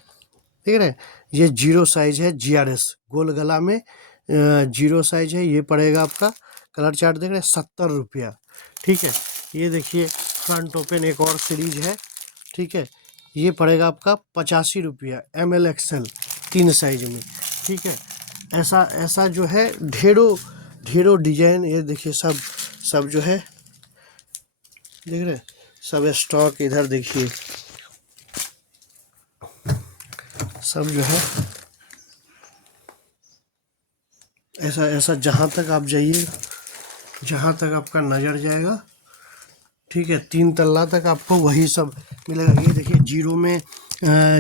देख रहे हैं, ये जीरो साइज है, GRS गोल गला में जीरो साइज है। ये पड़ेगा आपका, कलर चार्ट देख रहे हैं, 70 रुपया, ठीक है। ये देखिए फ्रंट ओपन एक और सीरीज है, ठीक है। ये पड़ेगा आपका 85 रुपया, ML XL 3 साइज में, ठीक है। ऐसा ऐसा जो है ढेरों ढेरों डिजाइन, ये देखिए सब जो है, देख रहे हैं, सब स्टॉक इधर देखिए, सब जो है ऐसा ऐसा, जहाँ तक आप जाइए, जहाँ तक आपका नज़र जाएगा, ठीक है, 3 तल्ला तक आपको वही सब मिलेगा। ये देखिए जीरो में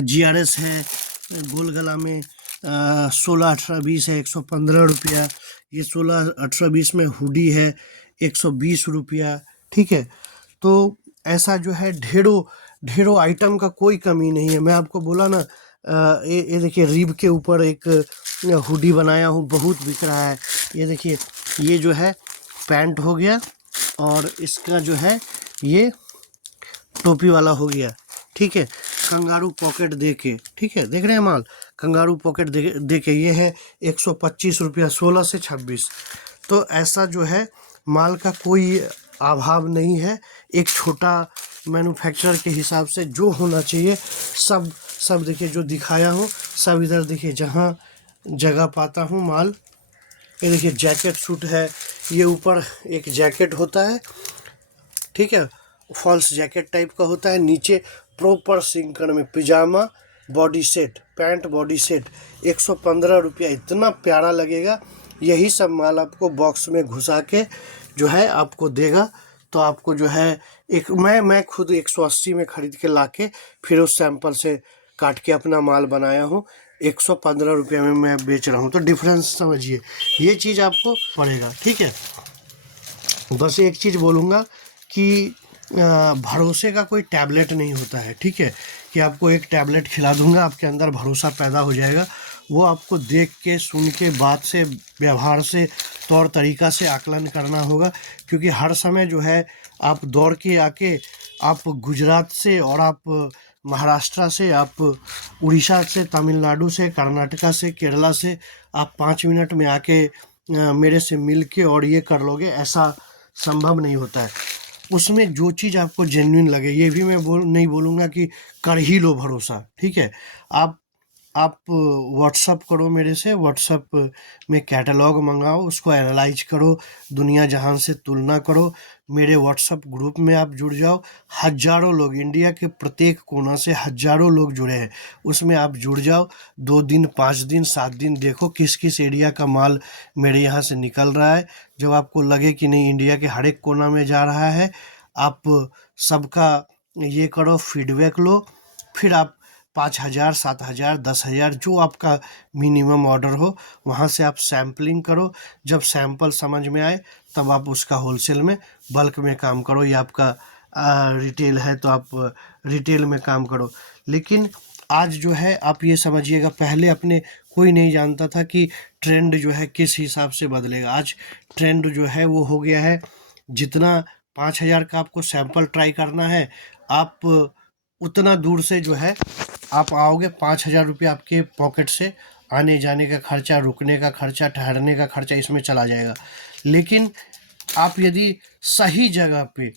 GRS है, गोल गला में 16, 18, 20 है 115 रुपया। ये 16, 18, 20 में हुडी है 120 रुपया, ठीक है। तो ऐसा जो है ढेरों ढेरों आइटम का कोई कमी नहीं है। मैं आपको बोला ना, ये देखिए रिब के ऊपर एक हुडी बनाया हूँ, बहुत बिक रहा है। ये देखिए, ये जो है पैंट हो गया, और इसका जो है ये टोपी वाला हो गया, ठीक है। कंगारू पॉकेट दे के, ठीक है, देख रहे हैं माल, कंगारू पॉकेट दे के ये है 125 रुपया, 16 से 26। तो ऐसा जो है माल का कोई अभाव नहीं है। एक छोटा मैन्युफैक्चरर के हिसाब से जो होना चाहिए सब सब देखिए जो दिखाया हूँ सब इधर देखिए जहाँ जगह पाता हूँ माल। ये देखिए जैकेट सूट है, ये ऊपर एक जैकेट होता है, ठीक है, फॉल्स जैकेट टाइप का होता है, नीचे प्रॉपर सिंकड़ में pyjama body set, pant body set, 115 रुपया, इतना प्यारा लगेगा। यही सब माल आपको बॉक्स में घुसा के जो है आपको देगा। तो आपको जो है एक मैं खुद 180 में ख़रीद के ला के फिर उस सैंपल से काट के अपना माल बनाया हूँ, 115 रुपये में मैं बेच रहा हूँ। तो डिफरेंस समझिए, ये चीज़ आपको पड़ेगा, ठीक है। बस एक चीज़ बोलूँगा कि भरोसे का कोई टैबलेट नहीं होता है, ठीक है, कि आपको एक टैबलेट खिला दूंगा आपके अंदर भरोसा पैदा हो जाएगा। वो आपको देख के, सुन के, बात से, व्यवहार से, तौर तरीका से आकलन करना होगा। क्योंकि हर समय जो है आप दौड़ के आके आप गुजरात से, और आप महाराष्ट्र से, आप उड़ीसा से, तमिलनाडु से, कर्नाटका से, केरला से आप 5 मिनट में आके मेरे से मिल के और ये कर लोगे, ऐसा संभव नहीं होता है। उसमें जो चीज़ आपको जेन्युइन लगे, ये भी मैं नहीं बोलूँगा कि कर ही लो भरोसा, ठीक है। आप व्हाट्सअप करो मेरे से, व्हाट्सअप में कैटलॉग मंगाओ, उसको एनालाइज करो, दुनिया जहान से तुलना करो, मेरे व्हाट्सअप ग्रुप में आप जुड़ जाओ। हज़ारों लोग, इंडिया के प्रत्येक कोना से हज़ारों लोग जुड़े हैं, उसमें आप जुड़ जाओ। 2 दिन, 5 दिन, 7 दिन देखो किस किस एरिया का माल मेरे यहाँ से निकल रहा है। जब आपको लगे कि नहीं इंडिया के हर एक कोना में जा रहा है, आप सबका ये करो, फीडबैक लो, फिर आप 5,000, 7,000, 10,000 जो आपका मिनिमम ऑर्डर हो वहाँ से आप सैम्पलिंग करो। जब सैंपल समझ में आए तब आप उसका होलसेल में, बल्क में काम करो, या आपका रिटेल है तो आप रिटेल में काम करो। लेकिन आज जो है आप ये समझिएगा, पहले अपने कोई नहीं जानता था कि ट्रेंड जो है किस हिसाब से बदलेगा। आज ट्रेंड जो है वो हो गया है, जितना 5,000 का आपको सैंपल ट्राई करना है, आप उतना दूर से जो है आप आओगे, 5,000 रुपये आपके पॉकेट से आने जाने का खर्चा, रुकने का खर्चा, ठहरने का खर्चा इसमें चला जाएगा। लेकिन आप यदि सही जगह पे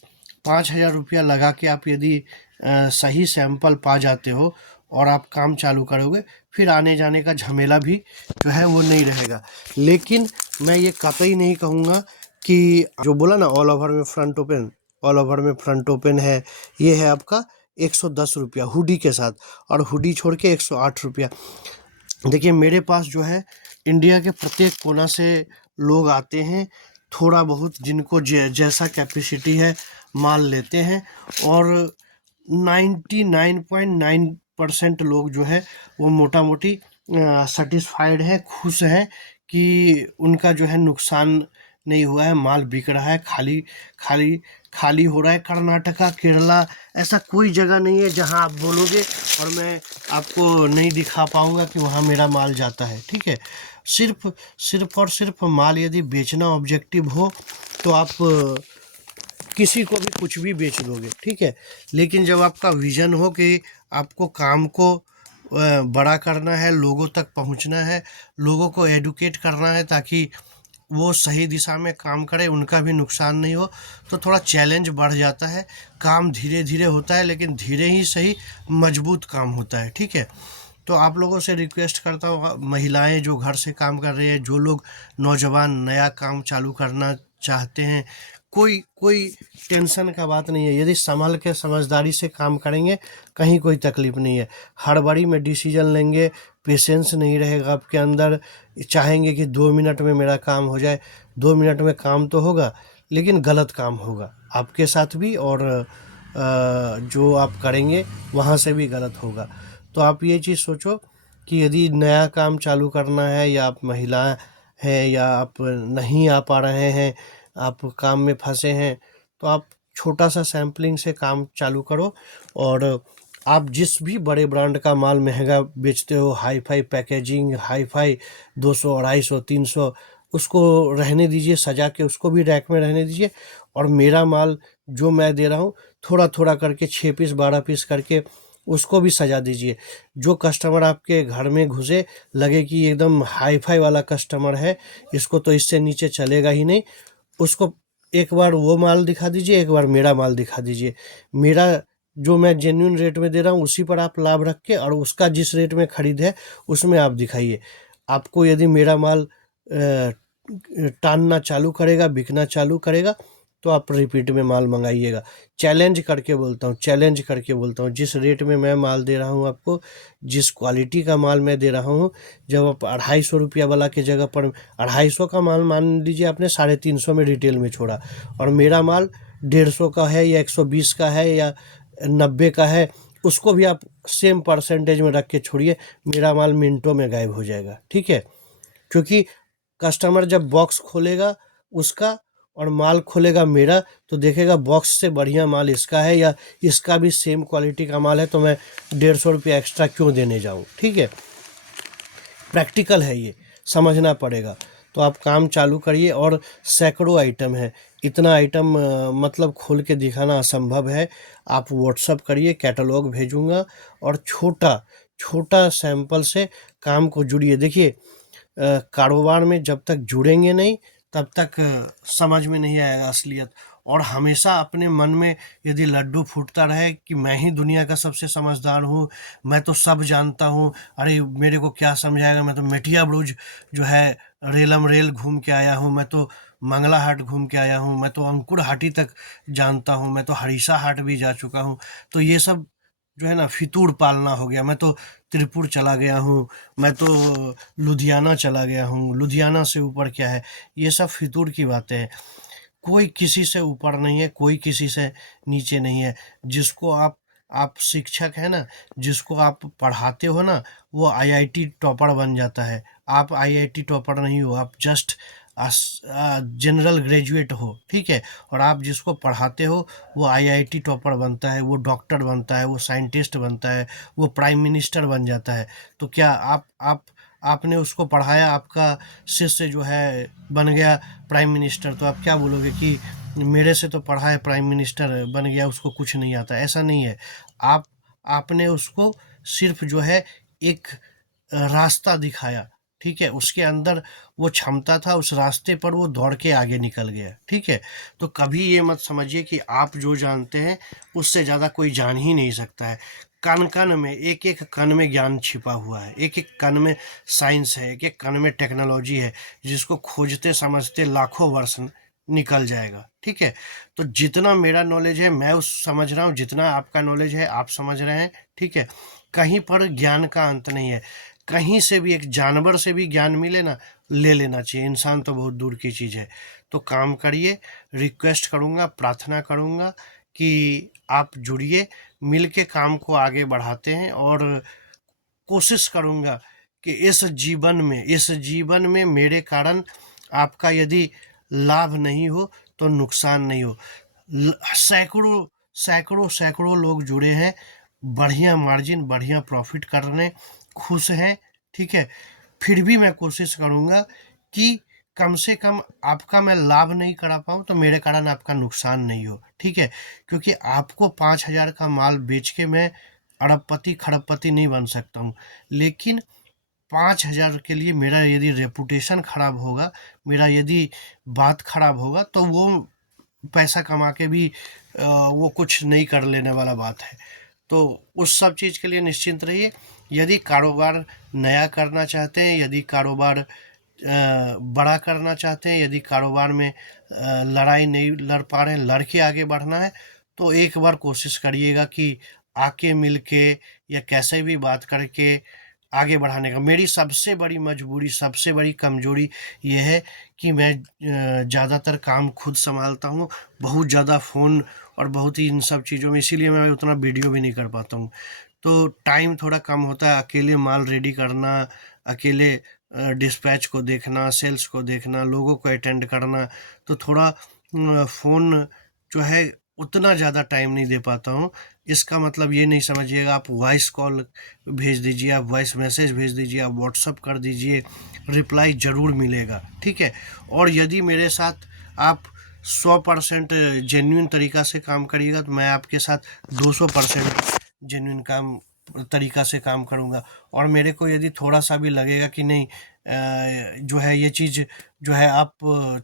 5,000 रुपया लगा के आप यदि सही सैंपल पा जाते हो और आप काम चालू करोगे, फिर आने जाने का झमेला भी जो है वो नहीं रहेगा। लेकिन मैं ये कतई नहीं कहूँगा कि जो बोला ना ऑल ओवर में फ्रंट ओपन, ऑल ओवर में फ्रंट ओपन है, ये है आपका 110 रुपया हुडी के साथ, और हुडी छोड़ के 108 रुपया। देखिए मेरे पास जो है इंडिया के प्रत्येक कोना से लोग आते हैं, थोड़ा बहुत जिनको जैसा कैपेसिटी है माल लेते हैं, और 99.9% लोग जो है वो मोटा मोटी सेटिस्फाइड है, खुश हैं कि उनका जो है नुकसान नहीं हुआ है, माल बिक रहा है, खाली खाली खाली हो रहा है। कर्नाटका, केरला, ऐसा कोई जगह नहीं है जहां आप बोलोगे और मैं आपको नहीं दिखा पाऊंगा कि वहां मेरा माल जाता है, ठीक है। सिर्फ और सिर्फ माल यदि बेचना ऑब्जेक्टिव हो तो आप किसी को भी कुछ भी बेच दोगे, ठीक है। लेकिन जब आपका विजन हो कि आपको काम को बड़ा करना है, लोगों तक पहुंचना है, लोगों को एडुकेट करना है ताकि वो सही दिशा में काम करे, उनका भी नुकसान नहीं हो, तो थोड़ा चैलेंज बढ़ जाता है। काम धीरे धीरे होता है, लेकिन धीरे ही सही मजबूत काम होता है, ठीक है। तो आप लोगों से रिक्वेस्ट करता हूँ, महिलाएं जो घर से काम कर रही है, जो लोग नौजवान नया काम चालू करना चाहते हैं, कोई कोई टेंशन का बात नहीं है। यदि संभल के समझदारी से काम करेंगे, कहीं कोई तकलीफ नहीं है। हड़बड़ी में डिसीजन लेंगे, पेशेंस नहीं रहेगा आपके अंदर, चाहेंगे कि 2 मिनट में मेरा काम हो जाए, 2 मिनट में काम तो होगा लेकिन गलत काम होगा आपके साथ भी, और जो आप करेंगे वहाँ से भी गलत होगा। तो आप ये चीज़ सोचो कि यदि नया काम चालू करना है, या आप महिला हैं, या आप नहीं आ पा रहे हैं, आप काम में फंसे हैं, तो आप छोटा सा सैम्पलिंग से काम चालू करो, और आप जिस भी बड़े ब्रांड का माल महंगा बेचते हो, hi fi packaging, hi fi 200 250 300, उसको रहने दीजिए सजा के, उसको भी रैक में रहने दीजिए। और मेरा माल जो मैं दे रहा हूँ थोड़ा थोड़ा करके 6 पीस 12 पीस करके उसको भी सजा दीजिए। जो कस्टमर आपके घर में घुसे लगे कि एकदम हाई फाई वाला कस्टमर है, इसको तो इससे नीचे चलेगा ही नहीं, उसको एक बार वो माल दिखा दीजिए, एक बार मेरा माल दिखा दीजिए। मेरा जो मैं जेन्युइन रेट में दे रहा हूँ उसी पर आप लाभ रख के, और उसका जिस रेट में खरीद है उसमें आप दिखाइए। आपको यदि मेरा माल टानना चालू करेगा, बिकना चालू करेगा, तो आप रिपीट में माल मंगाइएगा। चैलेंज करके बोलता हूँ, चैलेंज करके बोलता हूँ, जिस रेट में मैं माल दे रहा हूँ आपको, जिस क्वालिटी का माल मैं दे रहा हूँ, जब आप 250 रुपया वाला की जगह पर 250 का माल मान लीजिए आपने 350 में रिटेल में छोड़ा, और मेरा माल 150 का है या 120 का है या 90 का है, उसको भी आप सेम परसेंटेज में रख के छोड़िए, मेरा माल मिनटों में गायब हो जाएगा। ठीक है, क्योंकि कस्टमर जब बॉक्स खोलेगा उसका और माल खोलेगा मेरा, तो देखेगा बॉक्स से बढ़िया माल इसका है, या इसका भी सेम क्वालिटी का माल है, तो मैं 150 रुपया एक्स्ट्रा क्यों देने जाऊँ। ठीक है, प्रैक्टिकल है ये, समझना पड़ेगा। तो आप काम चालू करिए, और सैकड़ों आइटम है, इतना आइटम मतलब खोल के दिखाना असंभव है। आप व्हाट्सअप करिए, कैटलॉग भेजूंगा, और छोटा छोटा सैंपल से काम को जुड़िए। देखिए, कारोबार में जब तक जुड़ेंगे नहीं तब तक समझ में नहीं आएगा असलियत। और हमेशा अपने मन में यदि लड्डू फूटता रहे कि मैं ही दुनिया का सबसे समझदार हूँ, मैं तो सब जानता हूँ, अरे मेरे को क्या समझाएगा, मैं तो मेटिया ब्रुज जो है रेलम रेल घूम के आया हूँ, मैं तो मंगला हाट घूम के आया हूँ, मैं तो अंकुर हाटी तक जानता हूँ, मैं तो हरीसा हाट भी जा चुका हूँ। तो ये सब जो है ना फितूर पालना हो गया। मैं तो त्रिपुर चला गया हूँ, मैं तो लुधियाना चला गया हूँ, लुधियाना से ऊपर क्या है, ये सब फितूर की बातें हैं। कोई किसी से ऊपर नहीं है, कोई किसी से नीचे नहीं है। जिसको आप शिक्षक है ना, जिसको आप पढ़ाते हो ना, वो आईआईटी टॉपर बन जाता है। आप आईआईटी टॉपर नहीं हो, आप जस्ट जनरल ग्रेजुएट हो। ठीक है, और आप जिसको पढ़ाते हो वो आईआईटी टॉपर बनता है, वो डॉक्टर बनता है, वो साइंटिस्ट बनता है, वो प्राइम मिनिस्टर बन जाता है। तो क्या आप आपने उसको पढ़ाया, आपका शिष्य जो है बन गया प्राइम मिनिस्टर, तो आप क्या बोलोगे कि मेरे से तो पढ़ा है प्राइम मिनिस्टर बन गया, उसको कुछ नहीं आता? ऐसा नहीं है। आप आपने उसको सिर्फ जो है एक रास्ता दिखाया। ठीक है, उसके अंदर वो क्षमता था, उस रास्ते पर वो दौड़ के आगे निकल गया। ठीक है, तो कभी ये मत समझिए कि आप जो जानते हैं उससे ज़्यादा कोई जान ही नहीं सकता है। कण कण में, एक एक कण में ज्ञान छिपा हुआ है, एक एक कण में साइंस है, एक एक कण में टेक्नोलॉजी है, जिसको खोजते समझते लाखों वर्ष निकल जाएगा। ठीक है, तो जितना मेरा नॉलेज है मैं उस समझ रहा हूँ, जितना आपका नॉलेज है आप समझ रहे हैं। ठीक है, कहीं पर ज्ञान का अंत नहीं है। कहीं से भी एक जानवर से भी ज्ञान मिले ना, ले लेना चाहिए। इंसान तो बहुत दूर की चीज़ है। तो काम करिए, रिक्वेस्ट करूँगा, प्रार्थना करूँगा कि आप जुड़िए, मिल के काम को आगे बढ़ाते हैं। और कोशिश करूँगा कि इस जीवन में मेरे कारण आपका यदि लाभ नहीं हो तो नुकसान नहीं हो। सैकड़ों सैकड़ों सैकड़ों लोग जुड़े हैं, बढ़िया मार्जिन, बढ़िया प्रॉफिट करने खुश हैं। ठीक है, फिर भी मैं कोशिश करूँगा कि कम से कम आपका मैं लाभ नहीं करा पाऊँ, तो मेरे कारण आपका नुकसान नहीं हो। ठीक है, क्योंकि आपको 5,000 का माल बेच के मैं अरबपति खरबपति नहीं बन सकता हूँ, लेकिन 5,000 के लिए मेरा यदि रेपुटेशन खराब होगा, मेरा यदि बात खराब होगा, तो वो पैसा कमा के भी वो कुछ नहीं कर लेने वाला बात है। तो उस सब चीज़ के लिए निश्चिंत रहिए। यदि कारोबार नया करना चाहते हैं, यदि कारोबार बड़ा करना चाहते हैं, यदि कारोबार में लड़ाई नहीं लड़ पा रहे हैं, लड़ के आगे बढ़ना है, तो एक बार कोशिश करिएगा कि आके मिल के या कैसे भी बात करके आगे बढ़ाने का। मेरी सबसे बड़ी मजबूरी, सबसे बड़ी कमजोरी ये है कि मैं ज़्यादातर काम खुद संभालता हूँ, बहुत ज़्यादा फ़ोन और बहुत ही इन सब चीज़ों में, इसीलिए मैं उतना वीडियो भी नहीं कर पाता हूँ। तो टाइम थोड़ा कम होता है, अकेले माल रेडी करना, अकेले डिस्पैच को देखना, सेल्स को देखना, लोगों को अटेंड करना, तो थोड़ा फ़ोन जो है उतना ज़्यादा टाइम नहीं दे पाता हूँ। इसका मतलब ये नहीं समझिएगा, आप वॉइस कॉल भेज दीजिए, आप वॉइस मैसेज भेज दीजिए, आप व्हाट्सअप कर दीजिए, रिप्लाई ज़रूर मिलेगा, ठीक है। और यदि मेरे साथ आप 100% जेन्युइन तरीका से काम करिएगा तो मैं आपके साथ 200% जेन्युइन तरीका से काम करूँगा। और मेरे को यदि थोड़ा सा भी लगेगा कि नहीं, जो है ये चीज़ जो है, आप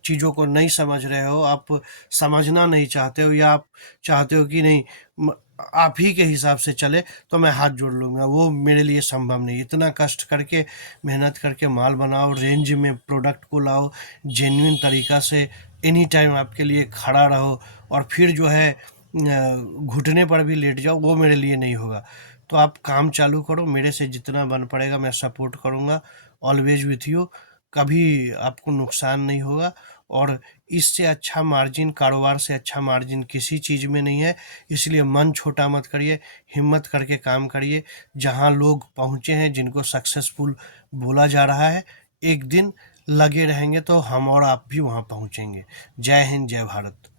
चीज़ों को नहीं समझ रहे हो, आप समझना नहीं चाहते हो, या आप चाहते हो कि नहीं आप ही के हिसाब से चले, तो मैं हाथ जोड़ लूँगा। वो मेरे लिए संभव नहीं। इतना कष्ट करके, मेहनत करके माल बनाओ, रेंज में प्रोडक्ट को लाओ, जेन्युइन तरीका से एनी टाइम आपके लिए खड़ा रहो, और फिर जो है घुटने पर भी लेट जाओ, वो मेरे लिए नहीं होगा। तो आप काम चालू करो, मेरे से जितना बन पड़ेगा मैं सपोर्ट करूँगा, ऑलवेज विथ यू। कभी आपको नुकसान नहीं होगा, और इससे अच्छा मार्जिन, कारोबार से अच्छा मार्जिन किसी चीज़ में नहीं है। इसलिए मन छोटा मत करिए, हिम्मत करके काम करिए। जहाँ लोग पहुँचे हैं, जिनको सक्सेसफुल बोला जा रहा है, एक दिन लगे रहेंगे तो हम और आप भी वहाँ पहुँचेंगे। जय हिंद, जय भारत।